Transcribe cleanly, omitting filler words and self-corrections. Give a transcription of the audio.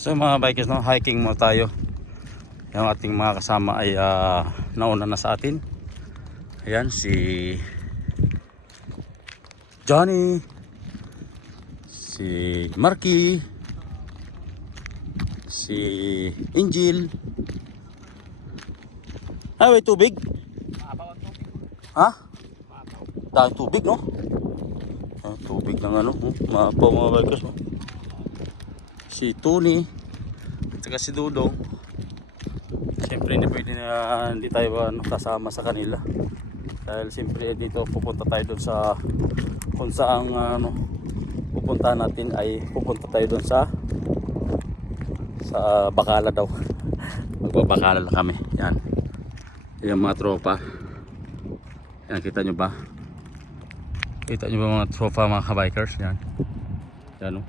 So mga bikers, no, hiking mo tayo. Yung ating mga kasama ay nauna na sa atin. Ayan si Johnny, si Marky, si Angel. Ay, may tubig? Ha? Dahil tubig, no? Tubig ng ano, maapaw mga bikers, no? Si Tony at saka si Dudong. Siyempre hindi tayo kasama sa kanila dahil siyempre dito pupunta tayo doon sa kung saan pupunta natin ay pupunta tayo doon sa Bacala daw. Magbabakala lang kami. Yan yung mga tropa. Yan, kita nyo ba mga tropa, mga kabikers? Yan o.